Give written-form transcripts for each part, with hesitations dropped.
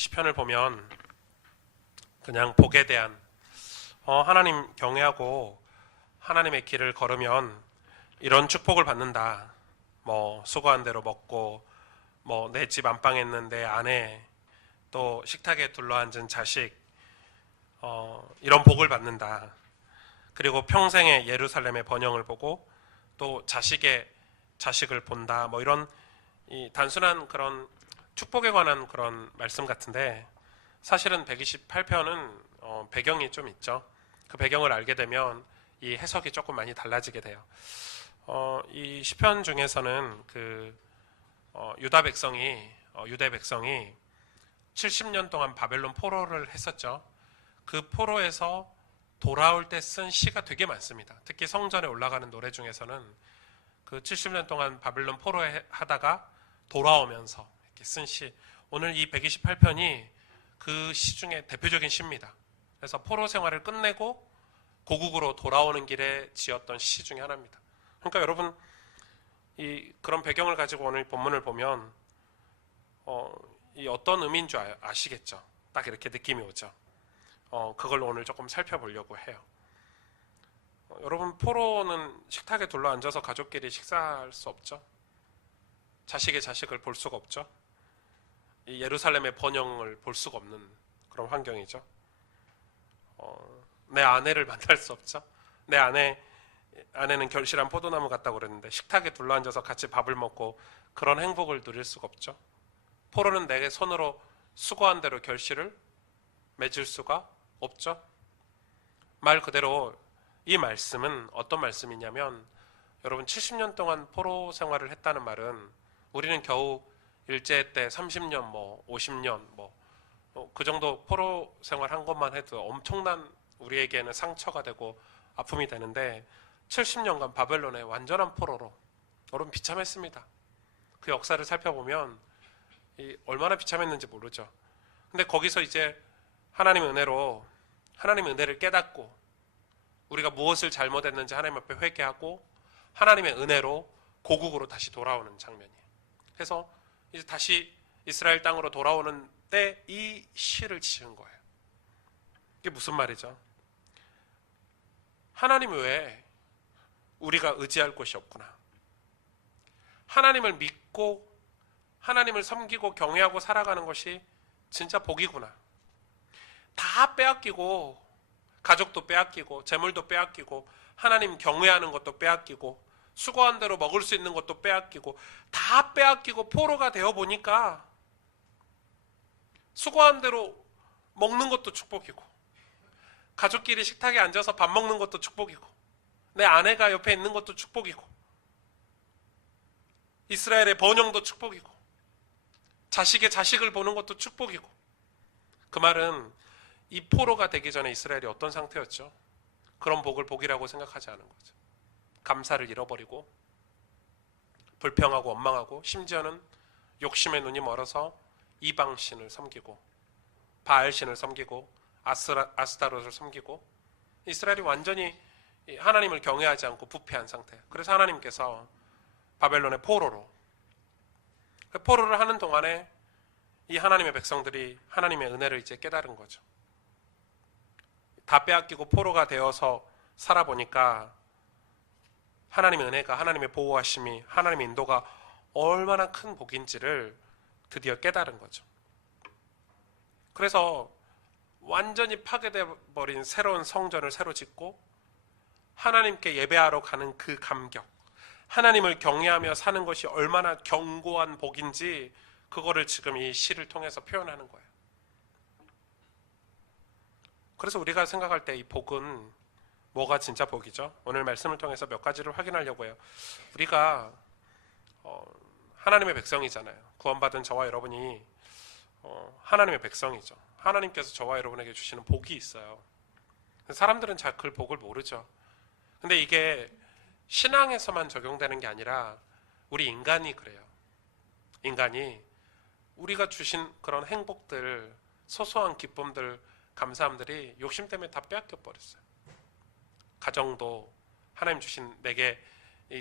시편을 보면 그냥 복에 대한 하나님 경외하고 하나님의 길을 걸으면 이런 축복을 받는다. 뭐 수고한 대로 먹고 뭐 내 집 안방에 있는 내 아내 또 식탁에 둘러앉은 자식 이런 복을 받는다. 그리고 평생의 예루살렘의 번영을 보고 또 자식의 자식을 본다. 뭐 이런 이 단순한 그런 축복에 관한 그런 말씀 같은데 사실은 128편은 배경이 좀 있죠. 그 배경을 알게 되면 이 해석이 조금 많이 달라지게 돼요. 이 시편 중에서는 유대 백성이 70년 동안 바벨론 포로를 했었죠. 그 포로에서 돌아올 때 쓴 시가 되게 많습니다. 특히 성전에 올라가는 노래 중에서는 그 70년 동안 바벨론 포로 하다가 돌아오면서 이렇게 쓴 시, 오늘 이 128편이 그 시 중에 대표적인 시입니다. 그래서 포로 생활을 끝내고 고국으로 돌아오는 길에 지었던 시 중에 하나입니다. 그러니까 여러분 그런 배경을 가지고 오늘 본문을 보면 이 어떤 의미인 줄 아시겠죠? 딱 이렇게 느낌이 오죠. 그걸 오늘 조금 살펴보려고 해요. 여러분, 포로는 식탁에 둘러앉아서 가족끼리 식사할 수 없죠. 자식의 자식을 볼 수가 없죠. 이 예루살렘의 번영을 볼 수가 없는 그런 환경이죠. 내 아내를 만날 수 없죠. 내 아내는 결실한 포도나무 같다고 그랬는데 식탁에 둘러앉아서 같이 밥을 먹고 그런 행복을 누릴 수가 없죠. 포로는 내 손으로 수고한 대로 결실을 맺을 수가 없죠. 말 그대로 이 말씀은 어떤 말씀이냐면, 여러분 70년 동안 포로 생활을 했다는 말은 우리는 겨우 일제 때 30년 뭐 50년 그 정도 포로 생활한 것만 해도 엄청난 우리에게는 상처가 되고 아픔이 되는데 70년간 바벨론의 완전한 포로로 여러분 비참했습니다. 그 역사를 살펴보면 얼마나 비참했는지 모르죠. 근데 거기서 이제 하나님의 은혜를 깨닫고 우리가 무엇을 잘못했는지 하나님 앞에 회개하고 하나님의 은혜로 고국으로 다시 돌아오는 장면이에요. 그래서 이제 다시 이스라엘 땅으로 돌아오는 때 이 시를 지은 거예요. 이게 무슨 말이죠? 하나님 외에 우리가 의지할 곳이 없구나. 하나님을 믿고 하나님을 섬기고 경외하고 살아가는 것이 진짜 복이구나. 다 빼앗기고 가족도 빼앗기고 재물도 빼앗기고 하나님 경외하는 것도 빼앗기고 수고한 대로 먹을 수 있는 것도 빼앗기고 다 빼앗기고 포로가 되어 보니까 수고한 대로 먹는 것도 축복이고 가족끼리 식탁에 앉아서 밥 먹는 것도 축복이고 내 아내가 옆에 있는 것도 축복이고 이스라엘의 번영도 축복이고 자식의 자식을 보는 것도 축복이고, 그 말은 이 포로가 되기 전에 이스라엘이 어떤 상태였죠? 그런 복을 복이라고 생각하지 않은 거죠. 감사를 잃어버리고 불평하고 원망하고 심지어는 욕심의 눈이 멀어서 이방신을 섬기고 바알신을 섬기고 아스타롯을 섬기고 이스라엘이 완전히 하나님을 경외하지 않고 부패한 상태. 그래서 하나님께서 바벨론의 포로를 하는 동안에 이 하나님의 백성들이 하나님의 은혜를 이제 깨달은 거죠. 다 빼앗기고 포로가 되어서 살아보니까 하나님의 은혜가, 하나님의 보호하심이, 하나님의 인도가 얼마나 큰 복인지를 드디어 깨달은 거죠. 그래서 완전히 파괴되어버린 새로운 성전을 새로 짓고 하나님께 예배하러 가는 그 감격, 하나님을 경외하며 사는 것이 얼마나 견고한 복인지 그거를 지금 이 시를 통해서 표현하는 거예요. 그래서 우리가 생각할 때 이 복은 뭐가 진짜 복이죠? 오늘 말씀을 통해서 몇 가지를 확인하려고 해요. 우리가 하나님의 백성이잖아요. 구원받은 저와 여러분이 하나님의 백성이죠. 하나님께서 저와 여러분에게 주시는 복이 있어요. 사람들은 잘 그 복을 모르죠. 근데 이게 신앙에서만 적용되는 게 아니라 우리 인간이 그래요. 인간이 우리가 주신 그런 행복들, 소소한 기쁨들, 감사함들이 욕심 때문에 다 빼앗겨 버렸어요. 가정도 하나님 내게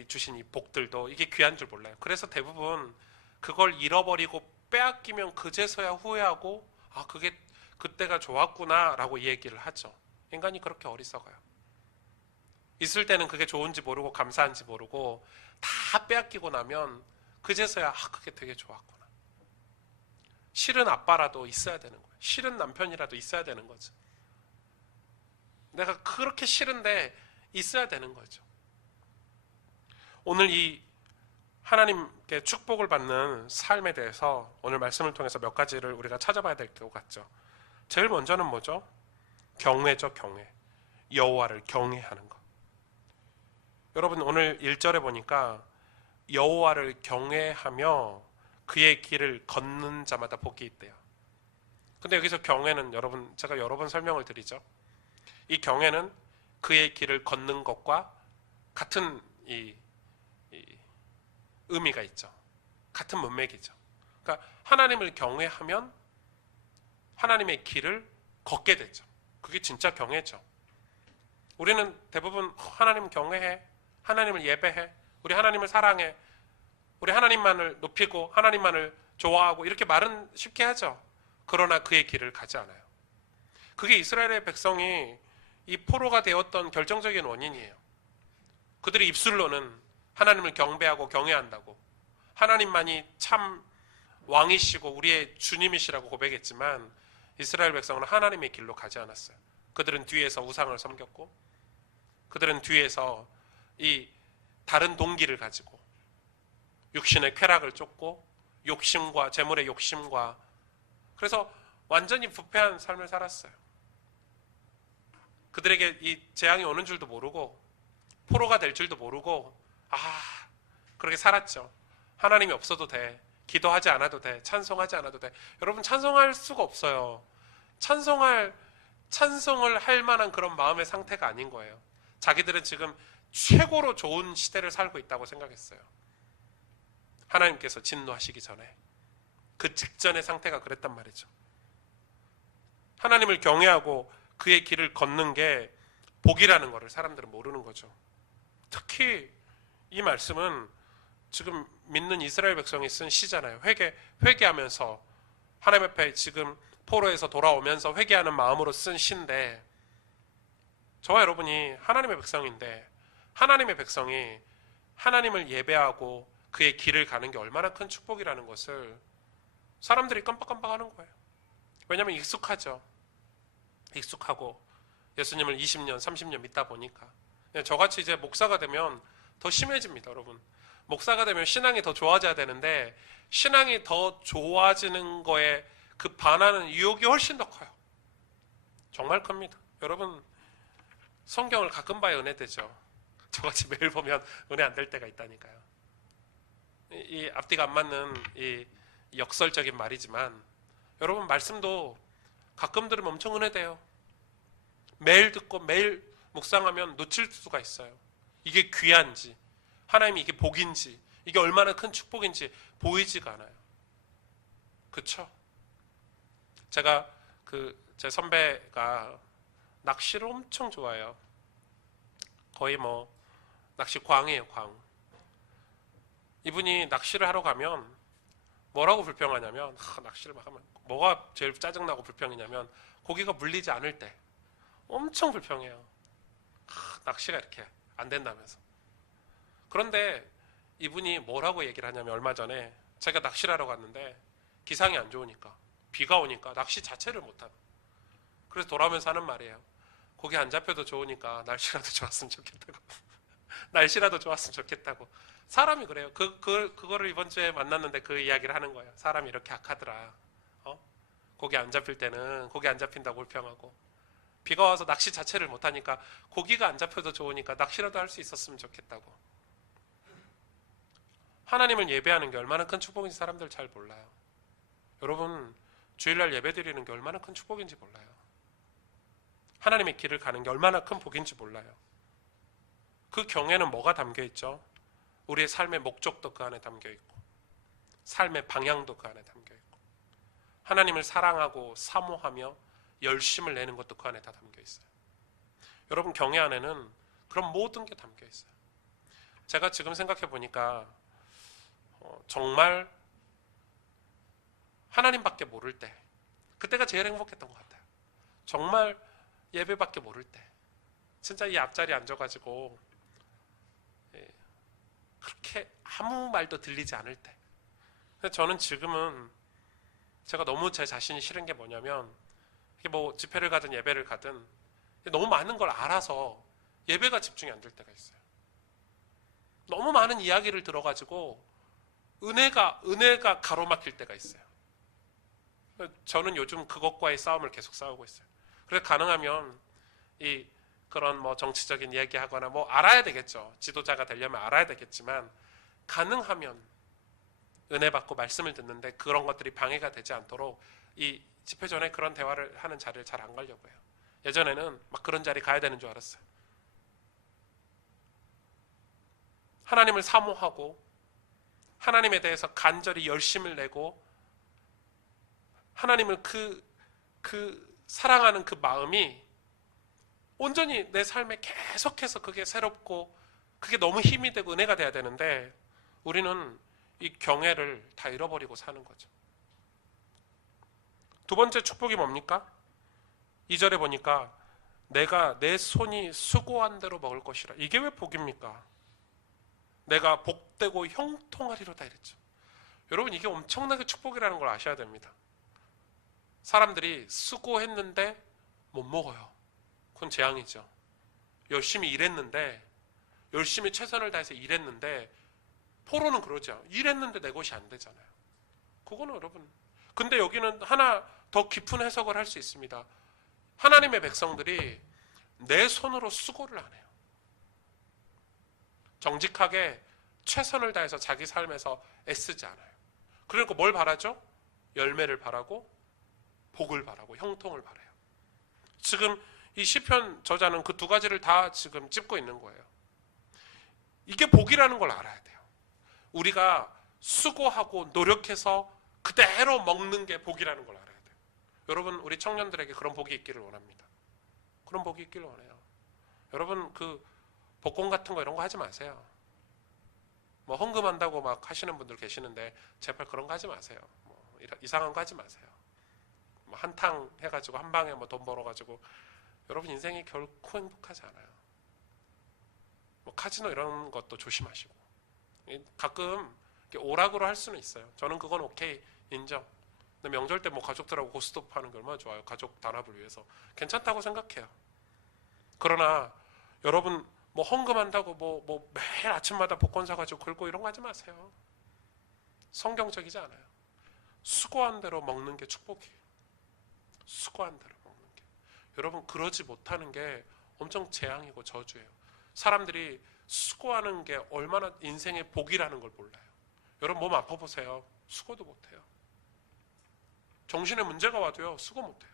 주신 이 복들도 이게 귀한 줄 몰라요. 그래서 대부분 그걸 잃어버리고 빼앗기면 그제서야 후회하고 아, 그게 그때가 좋았구나라고 이 얘기를 하죠. 인간이 그렇게 어리석어요. 있을 때는 그게 좋은지 모르고 감사한지 모르고 다 빼앗기고 나면 그제서야 아, 그게 되게 좋았구나. 싫은 아빠라도 있어야 되는 거예요. 싫은 남편이라도 있어야 되는 거죠. 내가 그렇게 싫은데 있어야 되는 거죠. 오늘 이 하나님께 축복을 받는 삶에 대해서 오늘 말씀을 통해서 몇 가지를 우리가 찾아봐야 될 것 같죠. 제일 먼저는 뭐죠? 경외죠, 경외. 여호와를 경외하는 것. 여러분 오늘 1절에 보니까 여호와를 경외하며 그의 길을 걷는 자마다 복이 있대요. 근데 여기서 경외는 여러분 제가 여러 번 설명을 드리죠. 이 경외는 그의 길을 걷는 것과 같은 이 의미가 있죠. 같은 문맥이죠. 그러니까 하나님을 경외하면 하나님의 길을 걷게 되죠. 그게 진짜 경외죠. 우리는 대부분 하나님 경외해, 하나님을 예배해, 우리 하나님을 사랑해, 우리 하나님만을 높이고 하나님만을 좋아하고 이렇게 말은 쉽게 하죠. 그러나 그의 길을 가지 않아요. 그게 이스라엘의 백성이 이 포로가 되었던 결정적인 원인이에요. 그들이 입술로는 하나님을 경배하고 경외한다고, 하나님만이 참 왕이시고 우리의 주님이시라고 고백했지만 이스라엘 백성은 하나님의 길로 가지 않았어요. 그들은 뒤에서 우상을 섬겼고, 그들은 뒤에서 이 다른 동기를 가지고 육신의 쾌락을 쫓고 욕심과 재물의 욕심과, 그래서 완전히 부패한 삶을 살았어요. 그들에게 이 재앙이 오는 줄도 모르고 포로가 될 줄도 모르고 그렇게 살았죠. 하나님이 없어도 돼, 기도하지 않아도 돼, 찬송하지 않아도 돼. 여러분 찬송할 수가 없어요. 찬송을 할 만한 그런 마음의 상태가 아닌 거예요. 자기들은 지금 최고로 좋은 시대를 살고 있다고 생각했어요. 하나님께서 진노하시기 전에 그 직전의 상태가 그랬단 말이죠. 하나님을 경외하고 그의 길을 걷는 게 복이라는 것을 사람들은 모르는 거죠. 특히 이 말씀은 지금 믿는 이스라엘 백성이 쓴 시잖아요. 회개하면서 하나님 앞에 지금 포로에서 돌아오면서 회개하는 마음으로 쓴 시인데, 저와 여러분이 하나님의 백성인데 하나님의 백성이 하나님을 예배하고 그의 길을 가는 게 얼마나 큰 축복이라는 것을 사람들이 깜빡깜빡하는 거예요. 왜냐하면 익숙하죠. 익숙하고 예수님을 20년, 30년 믿다 보니까. 저같이 이제 목사가 되면 더 심해집니다, 여러분. 목사가 되면 신앙이 더 좋아져야 되는데 신앙이 더 좋아지는 거에 그 반하는 유혹이 훨씬 더 커요. 정말 큽니다. 여러분 성경을 가끔 봐야 은혜되죠. 저같이 매일 보면 은혜 안 될 때가 있다니까요. 이 앞뒤가 안 맞는 이 역설적인 말이지만 여러분 말씀도 가끔 들으면 엄청 은혜돼요. 매일 듣고 매일 묵상하면 놓칠 수가 있어요. 이게 귀한지, 하나님이 이게 복인지, 이게 얼마나 큰 축복인지 보이지가 않아요. 그쵸? 제가 제 선배가 낚시를 엄청 좋아해요. 거의 뭐 낚시 광이에요, 광. 이분이 낚시를 하러 가면 뭐라고 불평하냐면, 낚시를 막 하면 뭐가 제일 짜증나고 불평이냐면 고기가 물리지 않을 때 엄청 불평해요. 낚시가 이렇게 안 된다면서. 그런데 이분이 뭐라고 얘기를 하냐면, 얼마 전에 제가 낚시를 하러 갔는데 기상이 안 좋으니까, 비가 오니까 낚시 자체를 못하고, 그래서 돌아오면서 하는 말이에요. 고기 안 잡혀도 좋으니까 날씨라도 좋았으면 좋겠다고. 날씨라도 좋았으면 좋겠다고. 사람이 그래요. 그거를 이번 주에 만났는데 그 이야기를 하는 거예요. 사람이 이렇게 악하더라. 고기 안 잡힐 때는 고기 안 잡힌다고 불평하고, 비가 와서 낚시 자체를 못하니까 고기가 안 잡혀도 좋으니까 낚시라도 할 수 있었으면 좋겠다고. 하나님을 예배하는 게 얼마나 큰 축복인지 사람들 잘 몰라요. 여러분 주일날 예배 드리는 게 얼마나 큰 축복인지 몰라요. 하나님의 길을 가는 게 얼마나 큰 복인지 몰라요. 그 경애는 뭐가 담겨 있죠? 우리의 삶의 목적도 그 안에 담겨 있고, 삶의 방향도 그 안에 담겨 있고, 하나님을 사랑하고 사모하며 열심을 내는 것도 그 안에 다 담겨 있어요. 여러분 경애 안에는 그런 모든 게 담겨 있어요. 제가 지금 생각해 보니까 정말 하나님밖에 모를 때, 그때가 제일 행복했던 것 같아요. 정말 예배밖에 모를 때, 진짜 이 앞자리에 앉아가지고 그렇게 아무 말도 들리지 않을 때. 저는 지금은 제가 너무 제 자신이 싫은 게 뭐냐면, 이게 뭐 집회를 가든 예배를 가든 너무 많은 걸 알아서 예배가 집중이 안 될 때가 있어요. 너무 많은 이야기를 들어가지고 은혜가 가로막힐 때가 있어요. 저는 요즘 그것과의 싸움을 계속 싸우고 있어요. 그래서 가능하면 그런 뭐 정치적인 이야기하거나 뭐 알아야 되겠죠. 지도자가 되려면 알아야 되겠지만, 가능하면 은혜 받고 말씀을 듣는데 그런 것들이 방해가 되지 않도록 이 집회 전에 그런 대화를 하는 자리를 잘 안 가려고 해요. 예전에는 막 그런 자리 가야 되는 줄 알았어요. 하나님을 사모하고 하나님에 대해서 간절히 열심을 내고 하나님을 사랑하는 그 마음이 온전히 내 삶에 계속해서 그게 새롭고 그게 너무 힘이 되고 은혜가 돼야 되는데, 우리는 이 경외를 다 잃어버리고 사는 거죠. 두 번째 축복이 뭡니까? 2절에 보니까 내가 내 손이 수고한 대로 먹을 것이라. 이게 왜 복입니까? 내가 복되고 형통하리로다 이랬죠. 여러분, 이게 엄청나게 축복이라는 걸 아셔야 됩니다. 사람들이 수고했는데 못 먹어요. 그건 재앙이죠. 열심히 일했는데, 열심히 최선을 다해서 일했는데, 포로는 그러죠. 일했는데 내 것이 안 되잖아요. 그거는 여러분, 근데 여기는 하나 더 깊은 해석을 할 수 있습니다. 하나님의 백성들이 내 손으로 수고를 안 해요. 정직하게 최선을 다해서 자기 삶에서 애쓰지 않아요. 그러니까 뭘 바라죠? 열매를 바라고 복을 바라고 형통을 바라요. 지금 이 시편 저자는 그 두 가지를 다 지금 찝고 있는 거예요. 이게 복이라는 걸 알아야 돼요. 우리가 수고하고 노력해서 그대로 먹는 게 복이라는 걸 알아야 돼요. 여러분, 우리 청년들에게 그런 복이 있기를 원합니다. 그런 복이 있기를 원해요. 여러분, 그 복권 같은 거 이런 거 하지 마세요. 뭐 헌금한다고 막 하시는 분들 계시는데 제발 그런 거 하지 마세요. 뭐 이상한 거 하지 마세요. 뭐 한탕 해가지고 한 방에 뭐 돈 벌어가지고 여러분 인생이 결코 행복하지 않아요. 뭐 카지노 이런 것도 조심하시고, 가끔 오락으로 할 수는 있어요. 저는 그건 오케이, 인정. 근데 명절 때 뭐 가족들하고 고스톱 하는 게 얼마나 좋아요. 가족 단합을 위해서 괜찮다고 생각해요. 그러나 여러분, 뭐 헌금한다고 뭐 매일 아침마다 복권 사가지고 긁고 이런 거 하지 마세요. 성경적이지 않아요. 수고한 대로 먹는 게 축복이에요. 수고한 대로 먹는 게. 여러분, 그러지 못하는 게 엄청 재앙이고 저주예요. 사람들이 수고하는 게 얼마나 인생의 복이라는 걸 몰라요. 여러분, 몸 아파보세요. 수고도 못해요. 정신에 문제가 와도요, 수고 못해요.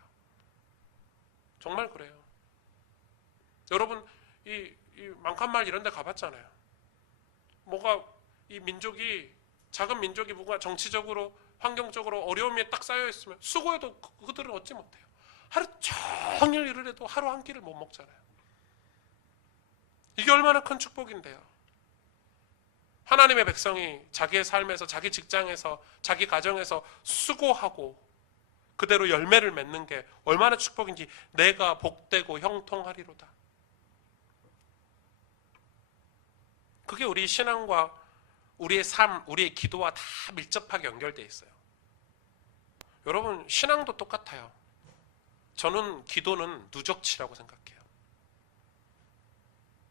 정말 그래요. 여러분, 이 만칸마을 이런 데 가봤잖아요. 뭐가 이 민족이, 작은 민족이 뭔가 정치적으로 환경적으로 어려움에 딱 쌓여있으면 수고해도 그들은 얻지 못해요. 하루 종일 일을 해도 하루 한 끼를 못 먹잖아요. 이게 얼마나 큰 축복인데요. 하나님의 백성이 자기의 삶에서, 자기 직장에서, 자기 가정에서 수고하고 그대로 열매를 맺는 게 얼마나 축복인지. 내가 복되고 형통하리로다. 그게 우리 신앙과 우리의 삶, 우리의 기도와 다 밀접하게 연결되어 있어요. 여러분, 신앙도 똑같아요. 저는 기도는 누적치라고 생각해요.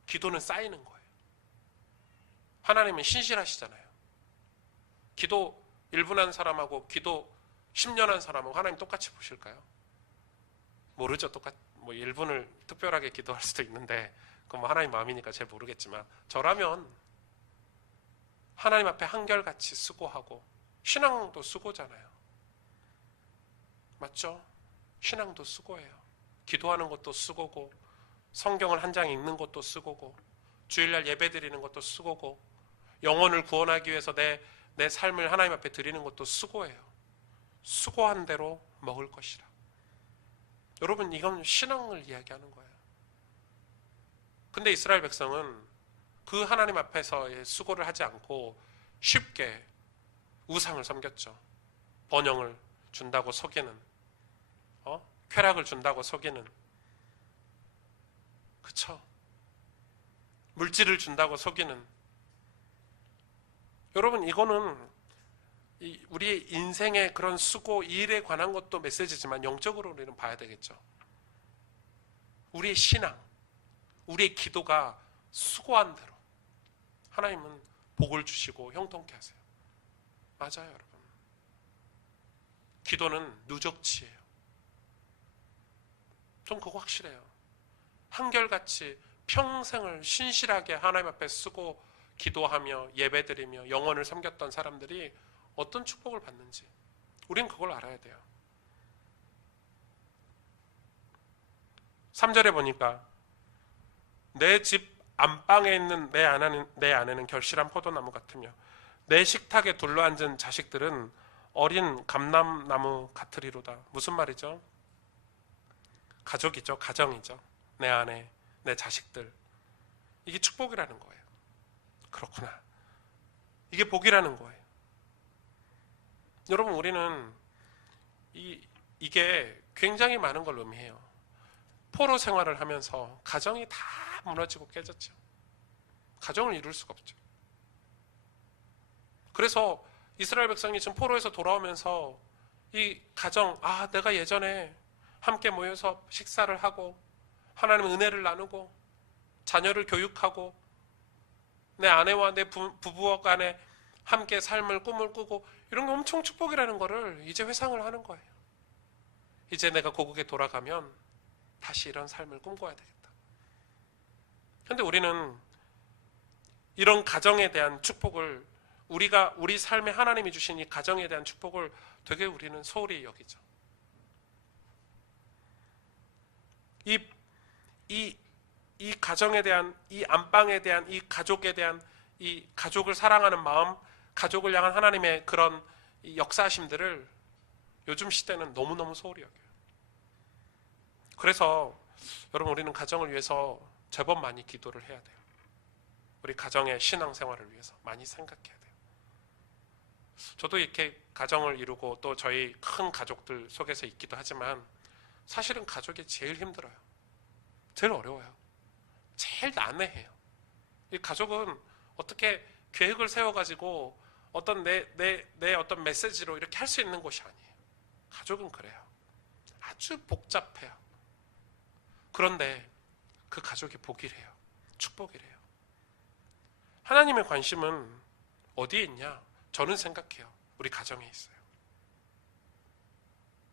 기도는 쌓이는 거예요. 하나님은 신실하시잖아요. 기도 1분 한 사람하고 기도 10년 한 사람하고 하나님 똑같이 보실까요? 모르죠. 뭐 1분을 특별하게 기도할 수도 있는데 그건 뭐 하나님 마음이니까 잘 모르겠지만, 저라면 하나님 앞에 한결같이 수고하고, 신앙도 수고잖아요. 맞죠? 신앙도 수고예요. 기도하는 것도 수고고, 성경을 한 장 읽는 것도 수고고, 주일날 예배 드리는 것도 수고고, 영혼을 구원하기 위해서 내 삶을 하나님 앞에 드리는 것도 수고예요. 수고한 대로 먹을 것이라. 여러분, 이건 신앙을 이야기하는 거예요. 근데 이스라엘 백성은 그 하나님 앞에서의 수고를 하지 않고 쉽게 우상을 섬겼죠. 번영을 준다고 속이는. 쾌락을 준다고 속이는, 그쵸? 물질을 준다고 속이는. 여러분, 이거는 우리의 인생의 그런 수고, 일에 관한 것도 메시지지만 영적으로 우리는 봐야 되겠죠. 우리의 신앙, 우리의 기도가 수고한 대로 하나님은 복을 주시고 형통케 하세요. 맞아요, 여러분. 기도는 누적치예요. 전 그거 확실해요. 한결같이 평생을 신실하게 하나님 앞에 쓰고 기도하며 예배드리며 영혼을 섬겼던 사람들이 어떤 축복을 받는지 우린 그걸 알아야 돼요. 3절에 보니까 내 집 안방에 있는 내 아내는 결실한 포도나무 같으며 내 식탁에 둘러앉은 자식들은 어린 감람나무 같으리로다. 무슨 말이죠? 가족이죠. 가정이죠. 내 아내, 내 자식들. 이게 축복이라는 거예요. 그렇구나. 이게 복이라는 거예요. 여러분, 우리는 이게 굉장히 많은 걸 의미해요. 포로 생활을 하면서 가정이 다 무너지고 깨졌죠. 가정을 이룰 수가 없죠. 그래서 이스라엘 백성이 지금 포로에서 돌아오면서 이 가정, 내가 예전에 함께 모여서 식사를 하고 하나님의 은혜를 나누고 자녀를 교육하고 내 아내와 내 부부와 간에 함께 삶을 꿈을 꾸고 이런 게 엄청 축복이라는 거를 이제 회상을 하는 거예요. 이제 내가 고국에 돌아가면 다시 이런 삶을 꿈꿔야 되겠다. 그런데 우리는 이런 가정에 대한 축복을 우리 삶에 하나님이 주신 이 가정에 대한 축복을 되게 우리는 소홀히 여기죠. 이 가정에 대한, 이 안방에 대한, 이 가족에 대한, 이 가족을 사랑하는 마음, 가족을 향한 하나님의 그런 이 역사하심들을 요즘 시대는 너무너무 소홀히 여겨요. 그래서 여러분, 우리는 가정을 위해서 제법 많이 기도를 해야 돼요. 우리 가정의 신앙생활을 위해서 많이 생각해야 돼요. 저도 이렇게 가정을 이루고 또 저희 큰 가족들 속에서 있기도 하지만 사실은 가족이 제일 힘들어요. 제일 어려워요. 제일 난해해요. 이 가족은 어떻게 계획을 세워가지고 어떤 내 어떤 메시지로 이렇게 할 수 있는 곳이 아니에요. 가족은 그래요. 아주 복잡해요. 그런데 그 가족이 복이래요. 축복이래요. 하나님의 관심은 어디에 있냐? 저는 생각해요. 우리 가정에 있어요.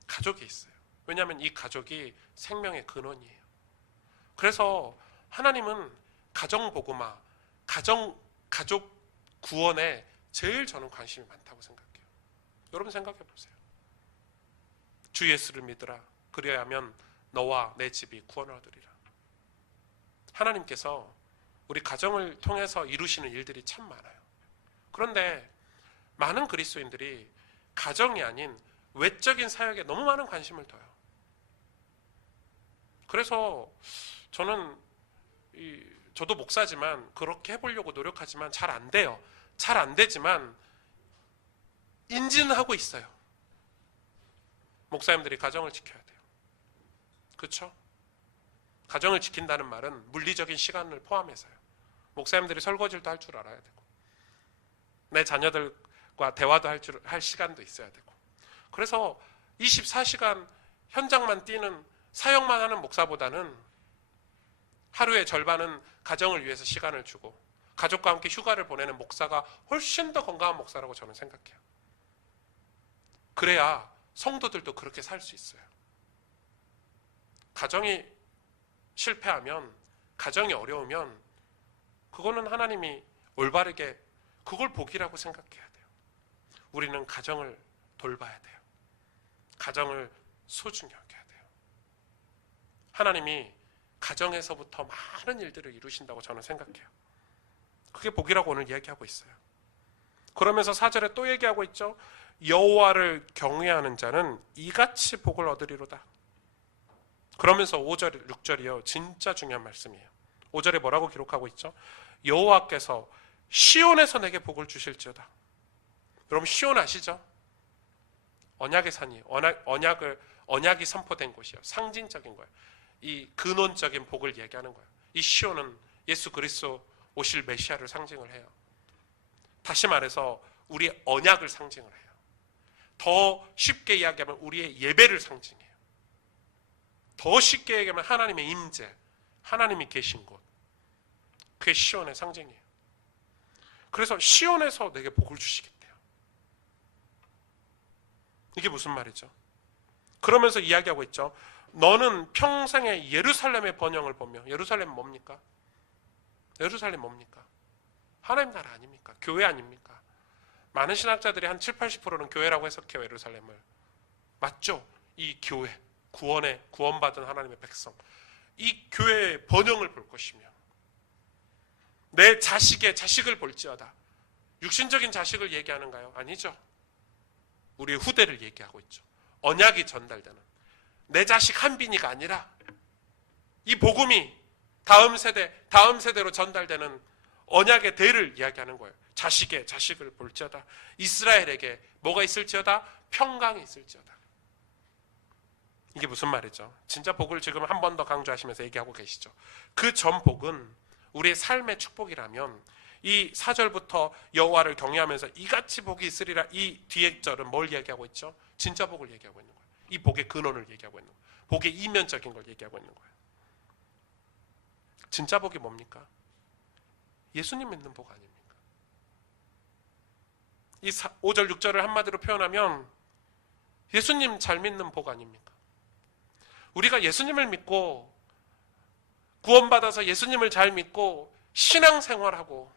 가족에 있어요. 왜냐하면 이 가족이 생명의 근원이에요. 그래서 하나님은 가정 복음화, 가족 구원에 제일 저는 관심이 많다고 생각해요. 여러분 생각해 보세요. 주 예수를 믿으라. 그리하면 너와 내 집이 구원을 얻으리라. 하나님께서 우리 가정을 통해서 이루시는 일들이 참 많아요. 그런데 많은 그리스도인들이 가정이 아닌 외적인 사역에 너무 많은 관심을 둬요. 그래서 저는 저도 목사지만 그렇게 해보려고 노력하지만 잘 안 돼요. 잘 안 되지만 인지는 하고 있어요. 목사님들이 가정을 지켜야 돼요. 그렇죠? 가정을 지킨다는 말은 물리적인 시간을 포함해서요. 목사님들이 설거지도 할 줄 알아야 되고 내 자녀들과 대화도 할 시간도 있어야 되고 그래서 24시간 현장만 뛰는 사역만 하는 목사보다는 하루의 절반은 가정을 위해서 시간을 주고 가족과 함께 휴가를 보내는 목사가 훨씬 더 건강한 목사라고 저는 생각해요. 그래야 성도들도 그렇게 살 수 있어요. 가정이 실패하면, 가정이 어려우면 그거는 하나님이 올바르게 그걸 복이라고 생각해야 돼요. 우리는 가정을 돌봐야 돼요. 가정을 소중히 여겨야 돼요. 하나님이 가정에서부터 많은 일들을 이루신다고 저는 생각해요. 그게 복이라고 오늘 얘기하고 있어요. 그러면서 4절에 또 얘기하고 있죠. 여호와를 경외하는 자는 이같이 복을 얻으리로다. 그러면서 5절, 6절이요. 진짜 중요한 말씀이에요. 5절에 뭐라고 기록하고 있죠? 여호와께서 시온에서 내게 복을 주실지어다. 여러분 시온 아시죠? 언약의 산이에요. 언약이 선포된 곳이에요. 상징적인 거예요. 이 근원적인 복을 얘기하는 거예요. 이 시온은 예수 그리스도 오실 메시아를 상징을 해요. 다시 말해서 우리의 언약을 상징을 해요. 더 쉽게 이야기하면 우리의 예배를 상징해요. 더 쉽게 얘기하면 하나님의 임재, 하나님이 계신 곳, 그게 시온의 상징이에요. 그래서 시온에서 내게 복을 주시겠대요. 이게 무슨 말이죠? 그러면서 이야기하고 있죠. 너는 평생에 예루살렘의 번영을 보며, 예루살렘은 뭡니까? 예루살렘 뭡니까? 하나님 나라 아닙니까? 교회 아닙니까? 많은 신학자들이 한 7, 80%는 교회라고 해석해요. 예루살렘을. 맞죠? 이 교회, 구원받은 하나님의 백성, 이 교회의 번영을 볼 것이며, 내 자식의 자식을 볼지어다. 육신적인 자식을 얘기하는가요? 아니죠. 우리의 후대를 얘기하고 있죠. 언약이 전달되는 내 자식 한빈이가 아니라 이 복음이 다음 세대로 전달되는 언약의 대를 이야기하는 거예요. 자식의 자식을 볼지어다. 이스라엘에게 뭐가 있을지어다? 평강이 있을지어다. 이게 무슨 말이죠? 진짜 복을 지금 한 번 더 강조하시면서 얘기하고 계시죠. 그 전 복은 우리의 삶의 축복이라면 이 4절부터 여호와를 경외하면서 이같이 복이 있으리라, 이 뒤에 절은 뭘 얘기하고 있죠? 진짜 복을 얘기하고 있는 거예요. 이 복의 근원을 얘기하고 있는 거예요. 복의 이면적인 걸 얘기하고 있는 거예요. 진짜 복이 뭡니까? 예수님 믿는 복 아닙니까? 이 5절 6절을 한마디로 표현하면 예수님 잘 믿는 복 아닙니까? 우리가 예수님을 믿고 구원받아서 예수님을 잘 믿고 신앙생활하고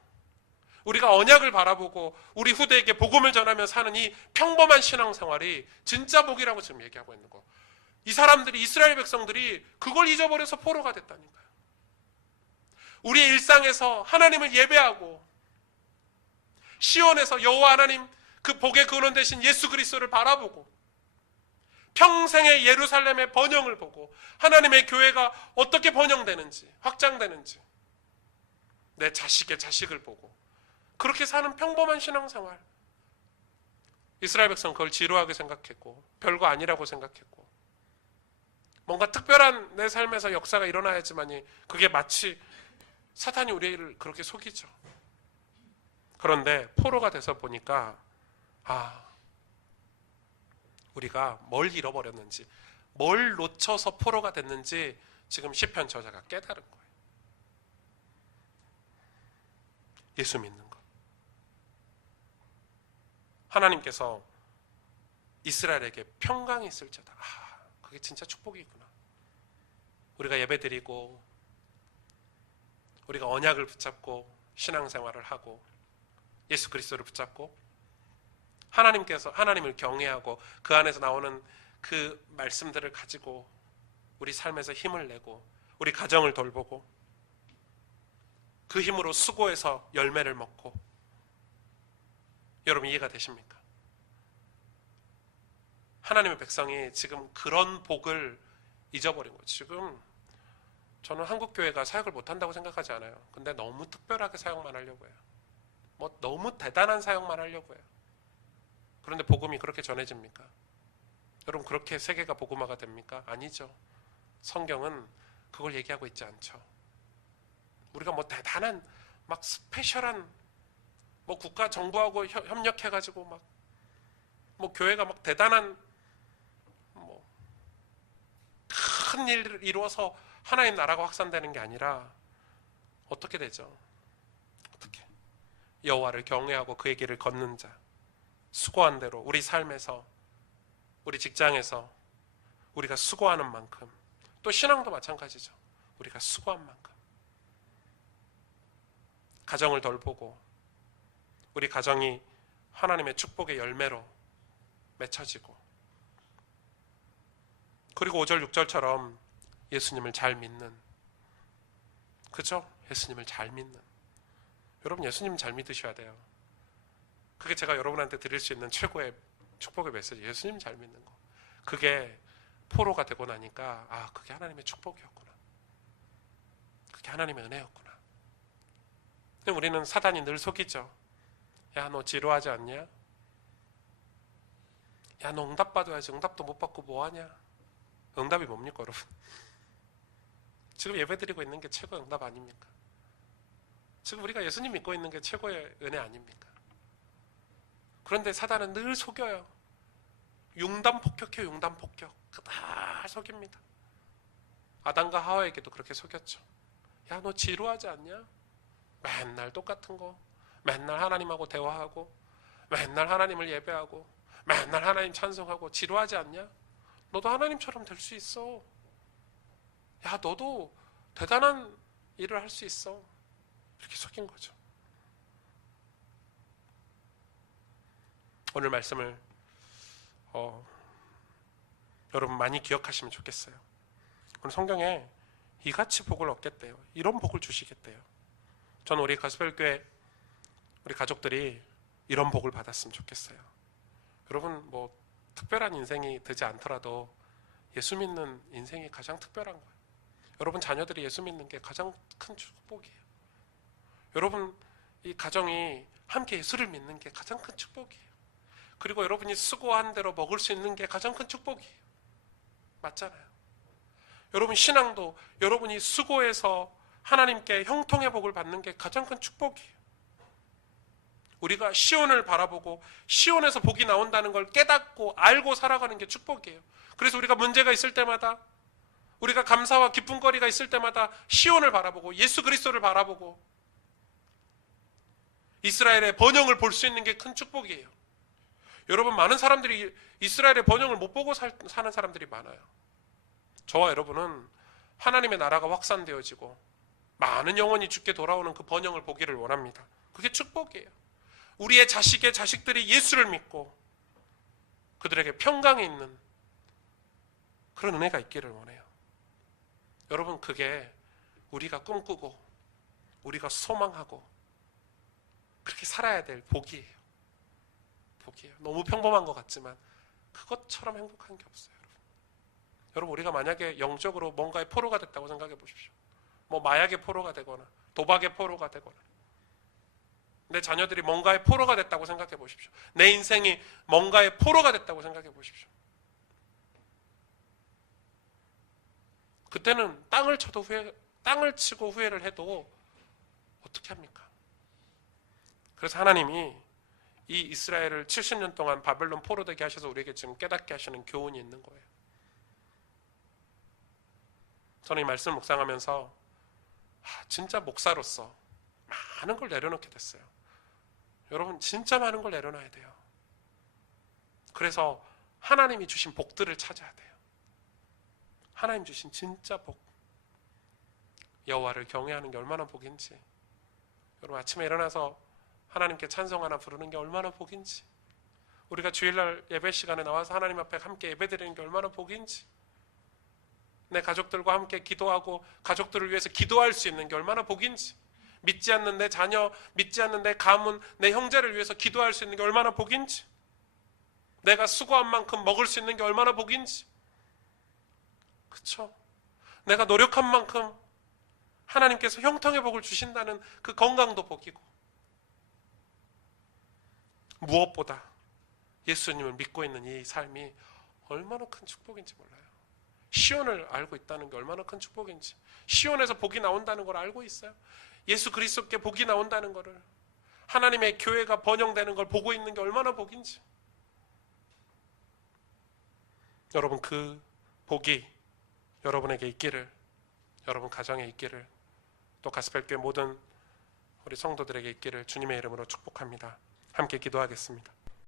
우리가 언약을 바라보고 우리 후대에게 복음을 전하며 사는 이 평범한 신앙생활이 진짜 복이라고 지금 얘기하고 있는 거. 이 사람들이, 이스라엘 백성들이 그걸 잊어버려서 포로가 됐다니까요. 우리의 일상에서 하나님을 예배하고 시온에서 여호와 하나님, 그 복의 근원 되신 예수 그리스도를 바라보고 평생의 예루살렘의 번영을 보고 하나님의 교회가 어떻게 번영되는지, 확장되는지, 내 자식의 자식을 보고 그렇게 사는 평범한 신앙생활. 이스라엘 백성 그걸 지루하게 생각했고 별거 아니라고 생각했고 뭔가 특별한 내 삶에서 역사가 일어나야지만이 그게 마치 사탄이 우리를 그렇게 속이죠. 그런데 포로가 돼서 보니까 우리가 뭘 잃어버렸는지, 뭘 놓쳐서 포로가 됐는지 지금 시편 저자가 깨달은 거예요. 예수 믿는 것. 하나님께서 이스라엘에게 평강이 있을지어다. 그게 진짜 축복이구나. 우리가 예배드리고 우리가 언약을 붙잡고 신앙생활을 하고 예수 그리스도를 붙잡고 하나님을 경외하고 그 안에서 나오는 그 말씀들을 가지고 우리 삶에서 힘을 내고 우리 가정을 돌보고 그 힘으로 수고해서 열매를 먹고. 여러분 이해가 되십니까? 하나님의 백성이 지금 그런 복을 잊어버린 거예요. 지금 저는 한국교회가 사역을 못한다고 생각하지 않아요. 근데 너무 특별하게 사역만 하려고 해요. 너무 대단한 사역만 하려고 해요. 그런데 복음이 그렇게 전해집니까? 여러분 그렇게 세계가 복음화가 됩니까? 아니죠. 성경은 그걸 얘기하고 있지 않죠. 우리가 대단한 스페셜한 국가 정부하고 협력해가지고 교회가 대단한 큰 일을 이루어서 하나님 나라가 확산되는 게 아니라 어떻게 되죠? 어떻게? 여호와를 경외하고 그의 길을 걷는 자, 수고한 대로 우리 삶에서, 우리 직장에서 우리가 수고하는 만큼, 또 신앙도 마찬가지죠. 우리가 수고한 만큼 가정을 돌보고 우리 가정이 하나님의 축복의 열매로 맺혀지고, 그리고 5절 6절처럼 예수님을 잘 믿는, 그죠? 예수님을 잘 믿는. 여러분 예수님 잘 믿으셔야 돼요. 그게 제가 여러분한테 드릴 수 있는 최고의 축복의 메시지. 예수님 잘 믿는 거. 그게 포로가 되고 나니까 그게 하나님의 축복이었구나. 그게 하나님의 은혜였구나. 근데 우리는 사단이 늘 속이죠. 야, 너 지루하지 않냐? 야, 너 응답 받아야지. 응답도 못 받고 뭐하냐? 응답이 뭡니까, 여러분? 지금 예배드리고 있는 게 최고의 응답 아닙니까? 지금 우리가 예수님 믿고 있는 게 최고의 은혜 아닙니까? 그런데 사단은 늘 속여요. 융단 폭격해요, 융단 폭격. 다 속입니다. 아담과 하와에게도 그렇게 속였죠. 야, 너 지루하지 않냐? 맨날 똑같은 거. 맨날 하나님하고 대화하고, 맨날 하나님을 예배하고, 맨날 하나님 찬송하고, 지루하지 않냐? 너도 하나님처럼 될 수 있어. 야, 너도 대단한 일을 할 수 있어. 이렇게 속인 거죠. 오늘 말씀을 여러분 많이 기억하시면 좋겠어요. 오늘 성경에 이같이 복을 얻겠대요. 이런 복을 주시겠대요. 저는 우리 가스펠교회 우리 가족들이 이런 복을 받았으면 좋겠어요. 여러분 뭐 특별한 인생이 되지 않더라도 예수 믿는 인생이 가장 특별한 거예요. 여러분 자녀들이 예수 믿는 게 가장 큰 축복이에요. 여러분 이 가정이 함께 예수를 믿는 게 가장 큰 축복이에요. 그리고 여러분이 수고한 대로 먹을 수 있는 게 가장 큰 축복이에요. 맞잖아요. 여러분 신앙도 여러분이 수고해서 하나님께 형통의 복을 받는 게 가장 큰 축복이에요. 우리가 시온을 바라보고 시온에서 복이 나온다는 걸 깨닫고 알고 살아가는 게 축복이에요. 그래서 우리가 문제가 있을 때마다, 우리가 감사와 기쁨거리가 있을 때마다 시온을 바라보고 예수 그리스도를 바라보고 이스라엘의 번영을 볼 수 있는 게 큰 축복이에요. 여러분 많은 사람들이 이스라엘의 번영을 못 보고 사는 사람들이 많아요. 저와 여러분은 하나님의 나라가 확산되어지고 많은 영혼이 주께 돌아오는 그 번영을 보기를 원합니다. 그게 축복이에요. 우리의 자식의 자식들이 예수를 믿고 그들에게 평강이 있는 그런 은혜가 있기를 원해요. 여러분 그게 우리가 꿈꾸고 우리가 소망하고 그렇게 살아야 될 복이에요. 복이에요. 너무 평범한 것 같지만 그것처럼 행복한 게 없어요. 여러분 우리가 만약에 영적으로 뭔가의 포로가 됐다고 생각해 보십시오. 뭐 마약의 포로가 되거나 도박의 포로가 되거나 내 자녀들이 뭔가의 포로가 됐다고 생각해 보십시오. 내 인생이 뭔가의 포로가 됐다고 생각해 보십시오. 그때는 땅을 치고 후회를 해도 어떻게 합니까? 그래서 하나님이 이 이스라엘을 70년 동안 바벨론 포로되게 하셔서 우리에게 지금 깨닫게 하시는 교훈이 있는 거예요. 저는 이 말씀을 묵상하면서 진짜 목사로서 많은 걸 내려놓게 됐어요. 여러분 진짜 많은 걸 내려놔야 돼요. 그래서 하나님이 주신 복들을 찾아야 돼요. 하나님 주신 진짜 복, 여호와를 경외하는 게 얼마나 복인지, 여러분 아침에 일어나서 하나님께 찬송 하나 부르는 게 얼마나 복인지, 우리가 주일날 예배 시간에 나와서 하나님 앞에 함께 예배드리는 게 얼마나 복인지, 내 가족들과 함께 기도하고 가족들을 위해서 기도할 수 있는 게 얼마나 복인지, 믿지 않는 내 자녀, 믿지 않는 내 가문, 내 형제를 위해서 기도할 수 있는 게 얼마나 복인지, 내가 수고한 만큼 먹을 수 있는 게 얼마나 복인지, 그렇죠? 내가 노력한 만큼 하나님께서 형통의 복을 주신다는 그 건강도 복이고, 무엇보다 예수님을 믿고 있는 이 삶이 얼마나 큰 축복인지 몰라요. 시온을 알고 있다는 게 얼마나 큰 축복인지, 시온에서 복이 나온다는 걸 알고 있어요. 예수 그리스도께 복이 나온다는 것을, 하나님의 교회가 번영되는 걸 보고 있는 게 얼마나 복인지, 여러분 그 복이 여러분에게 있기를, 여러분 가정에 있기를, 또 가스펠교회 모든 우리 성도들에게 있기를 주님의 이름으로 축복합니다. 함께 기도하겠습니다.